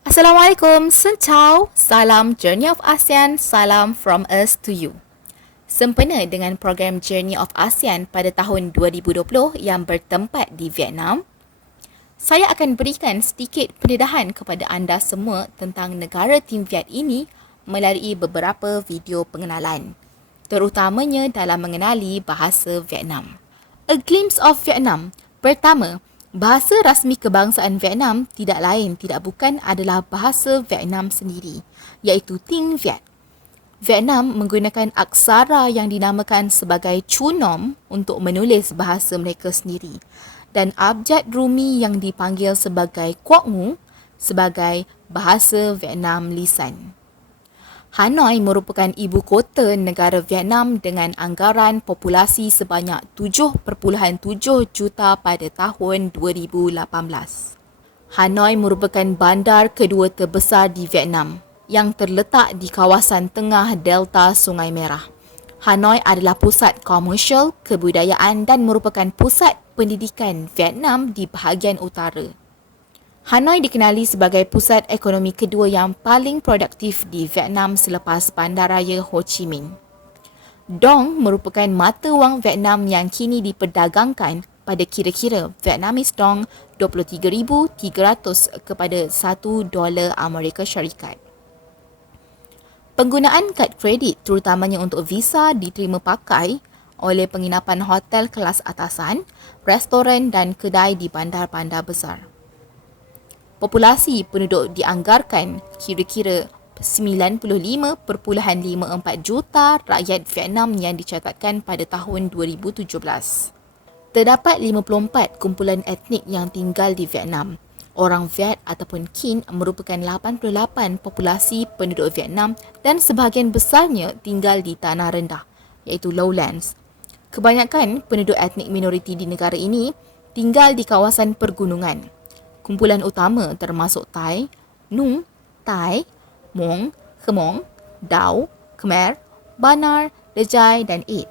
Assalamualaikum, Sen Chao, salam Journey of ASEAN, salam from us to you. Sempena dengan program Journey of ASEAN pada tahun 2020 yang bertempat di Vietnam, saya akan berikan sedikit pendedahan kepada anda semua tentang negara Tim Viet ini melalui beberapa video pengenalan, terutamanya dalam mengenali bahasa Vietnam. A glimpse of Vietnam. Pertama, bahasa rasmi kebangsaan Vietnam tidak lain tidak bukan adalah bahasa Vietnam sendiri, iaitu Tiếng Việt. Vietnam menggunakan aksara yang dinamakan sebagai Chu Nom untuk menulis bahasa mereka sendiri dan abjad Rumi yang dipanggil sebagai Quoc Ngu sebagai bahasa Vietnam lisan. Hanoi merupakan ibu kota negara Vietnam dengan anggaran populasi sebanyak 7.7 juta pada tahun 2018. Hanoi merupakan bandar kedua terbesar di Vietnam yang terletak di kawasan tengah delta Sungai Merah. Hanoi adalah pusat komersial, kebudayaan dan merupakan pusat pendidikan Vietnam di bahagian utara. Hanoi dikenali sebagai pusat ekonomi kedua yang paling produktif di Vietnam selepas Bandaraya Ho Chi Minh. Dong merupakan mata wang Vietnam yang kini diperdagangkan pada kira-kira Vietnamese Dong 23,300 kepada $1 Amerika Syarikat. Penggunaan kad kredit terutamanya untuk visa diterima pakai oleh penginapan hotel kelas atasan, restoran dan kedai di bandar-bandar besar. Populasi penduduk dianggarkan kira-kira 95.54 juta rakyat Vietnam yang dicatatkan pada tahun 2017. Terdapat 54 kumpulan etnik yang tinggal di Vietnam. Orang Viet ataupun Kinh merupakan 88 populasi penduduk Vietnam dan sebahagian besarnya tinggal di tanah rendah, iaitu lowlands. Kebanyakan penduduk etnik minoriti di negara ini tinggal di kawasan pergunungan. Kumpulan utama termasuk Thai, Nung, Thai, Mong, Hmong, Dao, Khmer, Banar, Rejai dan Ed.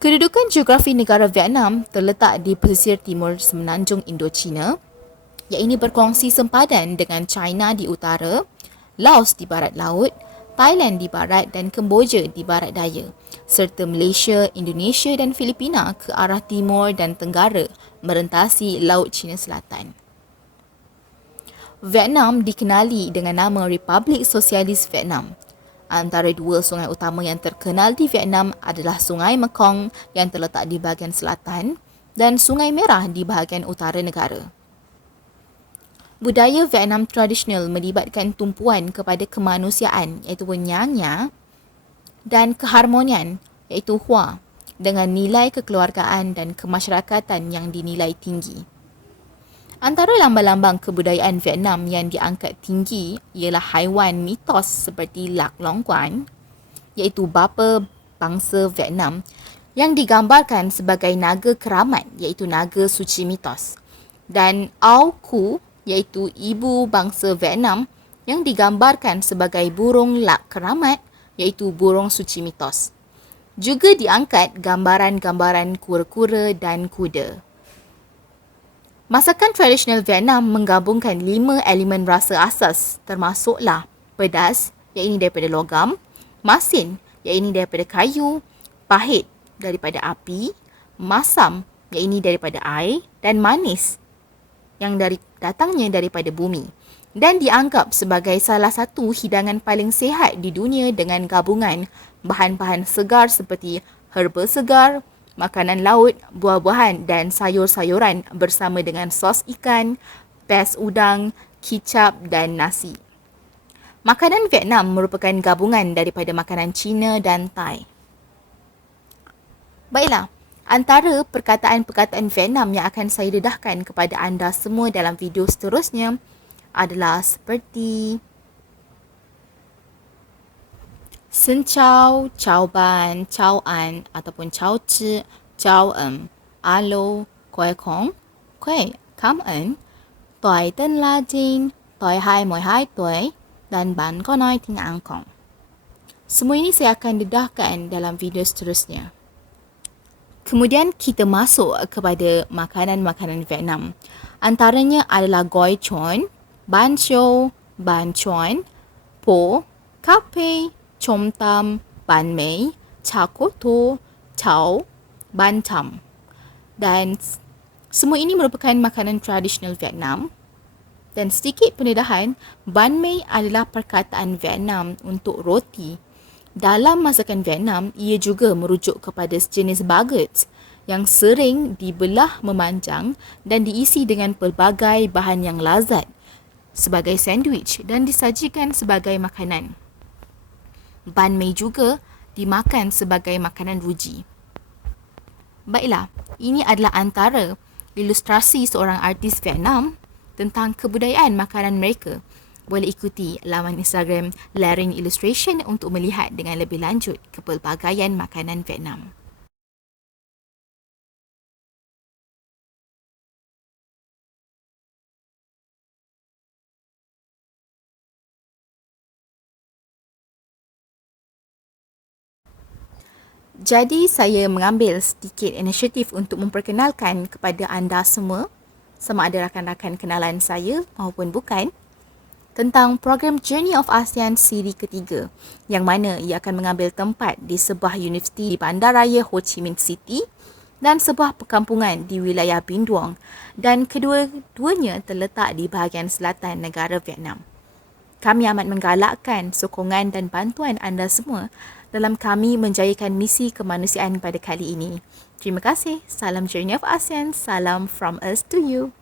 Kedudukan geografi negara Vietnam terletak di pesisir timur semenanjung Indochina, yang ini berkongsi sempadan dengan China di utara, Laos di barat laut, Thailand di barat dan Kemboja di barat daya, serta Malaysia, Indonesia dan Filipina ke arah timur dan tenggara merentasi Laut Cina Selatan. Vietnam dikenali dengan nama Republik Sosialis Vietnam. Antara dua sungai utama yang terkenal di Vietnam adalah Sungai Mekong yang terletak di bahagian selatan dan Sungai Merah di bahagian utara negara. Budaya Vietnam tradisional melibatkan tumpuan kepada kemanusiaan iaitu Nhang dan keharmonian iaitu Hoa dengan nilai kekeluargaan dan kemasyarakatan yang dinilai tinggi. Antara lambang-lambang kebudayaan Vietnam yang diangkat tinggi ialah haiwan mitos seperti Lac Long Quan, iaitu bapa bangsa Vietnam yang digambarkan sebagai naga keramat iaitu naga suci mitos, dan Ao Cu iaitu ibu bangsa Vietnam yang digambarkan sebagai burung Lac keramat iaitu burung suci mitos. Juga diangkat gambaran-gambaran kura-kura dan kuda. Masakan tradisional Vietnam menggabungkan 5 elemen rasa asas termasuklah pedas yang ini daripada logam, masin yang ini daripada kayu, pahit daripada api, masam yang ini daripada air dan manis yang datangnya daripada bumi, dan dianggap sebagai salah satu hidangan paling sihat di dunia dengan gabungan bahan-bahan segar seperti herba segar, makanan laut, buah-buahan dan sayur-sayuran bersama dengan sos ikan, pes udang, kicap dan nasi. Makanan Vietnam merupakan gabungan daripada makanan Cina dan Thai. Baiklah, antara perkataan-perkataan Vietnam yang akan saya dedahkan kepada anda semua dalam video seterusnya adalah seperti Xin Chào, Chào Ban, Chào An ataupun Chào Chi, Chào Alo, Khỏe Khỏng, Khỏe, Cảm ơn, Tôi tên là Jin, Tôi 22 tuổi dan Bạn có nói tiếng Anh không? Semua ini saya akan dedahkan dalam video seterusnya. Kemudian kita masuk kepada makanan-makanan Vietnam. Antaranya adalah goi chon, Ban Siu, Ban Chuan, Po, Kap Pei, Chom Tam, Ban Mei, Cha Ko To, Chao, Ban Tam. Dan semua ini merupakan makanan tradisional Vietnam. Dan sedikit pendedahan, Ban Mei adalah perkataan Vietnam untuk roti. Dalam masakan Vietnam, ia juga merujuk kepada sejenis baguette yang sering dibelah memanjang dan diisi dengan pelbagai bahan yang lazat sebagai sandwich dan disajikan sebagai makanan. Ban Mei juga dimakan sebagai makanan ruji. Baiklah, ini adalah antara ilustrasi seorang artis Vietnam tentang kebudayaan makanan mereka. Boleh ikuti laman Instagram Layering Illustration untuk melihat dengan lebih lanjut kepelbagaian makanan Vietnam. Jadi saya mengambil sedikit inisiatif untuk memperkenalkan kepada anda semua, sama ada rakan-rakan kenalan saya maupun bukan, tentang program Journey of ASEAN siri ketiga yang mana ia akan mengambil tempat di sebuah universiti di Bandaraya Ho Chi Minh City dan sebuah perkampungan di wilayah Binh Duong, dan kedua-duanya terletak di bahagian selatan negara Vietnam. Kami amat menggalakkan sokongan dan bantuan anda semua dalam kami menjayakan misi kemanusiaan pada kali ini. Terima kasih. Salam Journey of ASEAN. Salam from us to you.